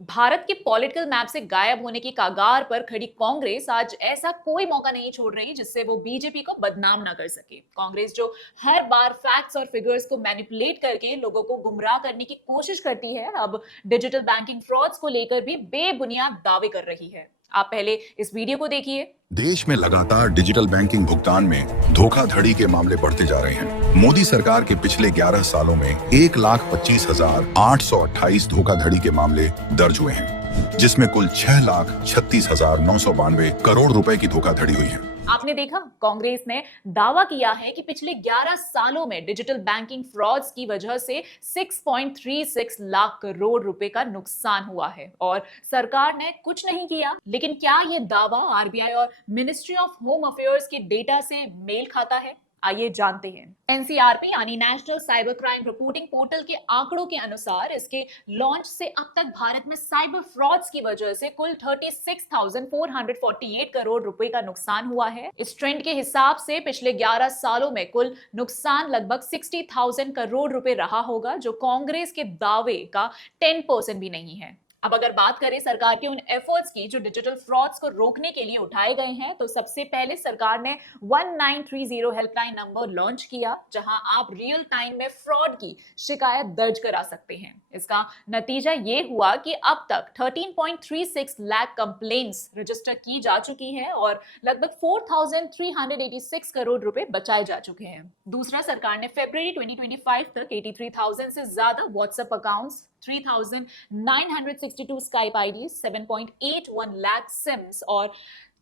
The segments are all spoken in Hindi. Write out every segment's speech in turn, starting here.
भारत के पॉलिटिकल मैप से गायब होने की कगार पर खड़ी कांग्रेस आज ऐसा कोई मौका नहीं छोड़ रही जिससे वो बीजेपी को बदनाम ना कर सके। कांग्रेस जो हर बार फैक्ट्स और फिगर्स को मैनिपुलेट करके लोगों को गुमराह करने की कोशिश करती है, अब डिजिटल बैंकिंग फ्रॉड्स को लेकर भी बेबुनियाद दावे कर रही है। आप पहले इस वीडियो को देखिए। देश में लगातार डिजिटल बैंकिंग भुगतान में धोखाधड़ी के मामले बढ़ते जा रहे हैं। मोदी सरकार के पिछले 11 सालों में 1,25,828 धोखाधड़ी के मामले दर्ज हुए हैं, जिसमें कुल 6,36,992 करोड़ रुपए की धोखाधड़ी हुई है। आपने देखा, कांग्रेस ने दावा किया है कि पिछले 11 सालों में डिजिटल बैंकिंग फ्रॉड्स की वजह से 6.36 लाख करोड़ रुपए का नुकसान हुआ है और सरकार ने कुछ नहीं किया। लेकिन क्या यह दावा आरबीआई और मिनिस्ट्री ऑफ होम अफेयर्स के डेटा से मेल खाता है? आइए जानते हैं। एनसीआरपी यानी national cyber crime reporting portal के आंकड़ों के अनुसार इसके लॉन्च से अब तक भारत में साइबर फ्रॉड्स की वजह से कुल 36,448 करोड़ रुपए का नुकसान हुआ है। इस ट्रेंड के हिसाब से पिछले 11 सालों में कुल नुकसान लगभग 60,000 करोड़ रुपए रहा होगा, जो कांग्रेस के दावे का 10% भी नहीं है। अब अगर बात करें सरकार के उन एफर्ट्स की जो डिजिटल फ्रॉड्स को रोकने के लिए उठाए गए हैं, तो सबसे पहले सरकार ने 1930 हेल्पलाइन नंबर लॉन्च किया, जहां आप रियल टाइम में फ्रॉड की शिकायत दर्ज करा सकते हैं। इसका नतीजा ये हुआ कि अब तक 13.36 लाख कंप्लेंट्स रजिस्टर की जा चुकी हैं और लगभग 4,386 करोड़ रुपए बचाए जा चुके हैं। दूसरा, सरकार ने फरवरी 2025 तक 83,000 से ज्यादा WhatsApp accounts, 3,962 Skype ID, 7.81 lakh SIMs और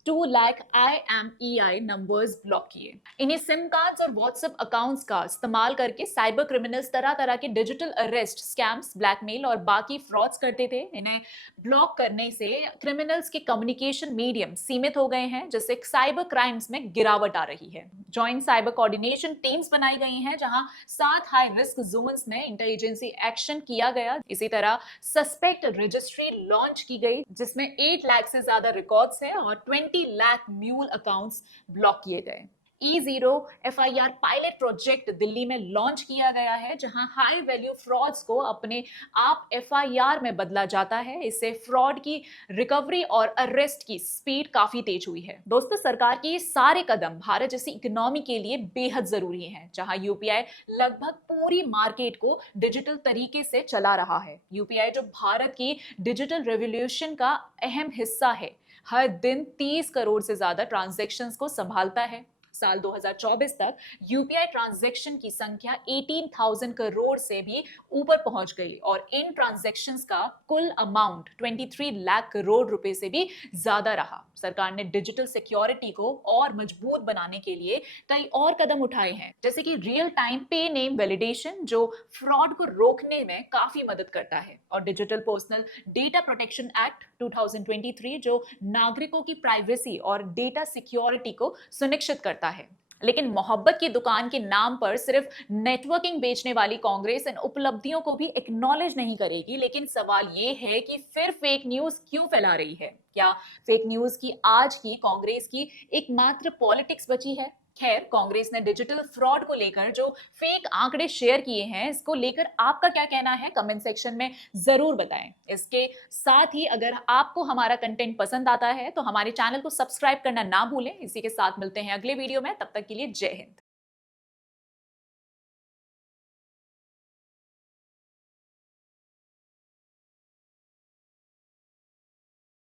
2 लाख IMEI नंबर्स ब्लॉक किए। इन्हीं सिम कार्ड्स और व्हाट्सएप अकाउंट्स का इस्तेमाल करके साइबर क्रिमिनल्स तरह तरह के डिजिटल अरेस्ट, स्कैम्स, ब्लैकमेल और बाकी फ्रॉड्स करते थे। इन्हें ब्लॉक करने से क्रिमिनल्स के कम्युनिकेशन मीडियम सीमित हो गए हैं, जिससे साइबर क्राइम्स में गिरावट आ रही है। जॉइंट साइबर कोऑर्डिनेशन टीम्स बनाई गई हैं, जहां 7 हाई रिस्क जोन्स में इंटेलिजेंसी एक्शन किया गया। इसी तरह सस्पेक्ट रजिस्ट्री लॉन्च की गई, जिसमें 8 लाख से ज्यादा रिकॉर्ड्स हैं और 20 लाख म्यूल अकाउंट्स ब्लॉक किए गए। E0 FIR pilot project Delhi में लॉन्च किया गया है, जहां हाई वैल्यू फ्रॉड्स को अपने आप FIR में बदला जाता है। इससे फ्रॉड की रिकवरी और अरेस्ट की स्पीड काफी तेज हुई है। दोस्तों, सरकार के ये सारे कदम भारत जैसी इकोनॉमी के लिए बेहद जरूरी हैं, जहां यूपीआई लगभग पूरी मार्केट को डिजिटल तरीके से चला रहा है। यूपीआई जो भारत की डिजिटल रेवोल्यूशन का अहम हिस्सा है, हर दिन 30 करोड़ से ज्यादा ट्रांजैक्शंस को संभालता है। साल 2024 तक यूपीआई ट्रांजैक्शन की संख्या 18,000 करोड़ से भी ऊपर पहुंच गई और इन ट्रांजैक्शंस का कुल अमाउंट 23 लाख करोड़ रुपए से भी ज्यादा रहा। सरकार ने डिजिटल सिक्योरिटी को और मजबूत बनाने के लिए कई और कदम उठाए हैं, जैसे कि रियल टाइम पे नेम वैलिडेशन, जो फ्रॉड को रोकने में काफी मदद करता है, और digital personal data protection act 2023, जो नागरिकों की प्राइवेसी और डेटा सिक्योरिटी को सुनिश्चित करता है। लेकिन मोहब्बत की दुकान के नाम पर सिर्फ नेटवर्किंग बेचने वाली कांग्रेस इन उपलब्धियों को भी एक्नॉलेज नहीं करेगी। लेकिन सवाल यह है कि फिर फेक न्यूज क्यों फैला रही है? क्या फेक न्यूज की आज की कांग्रेस की एकमात्र पॉलिटिक्स बची है? खैर, कांग्रेस ने डिजिटल फ्रॉड को लेकर जो फेक आंकड़े शेयर किए हैं, इसको लेकर आपका क्या कहना है? कमेंट सेक्शन में जरूर बताएं। इसके साथ ही अगर आपको हमारा कंटेंट पसंद आता है तो हमारे चैनल को सब्सक्राइब करना ना भूलें। इसी के साथ मिलते हैं अगले वीडियो में, तब तक के लिए जय हिंद।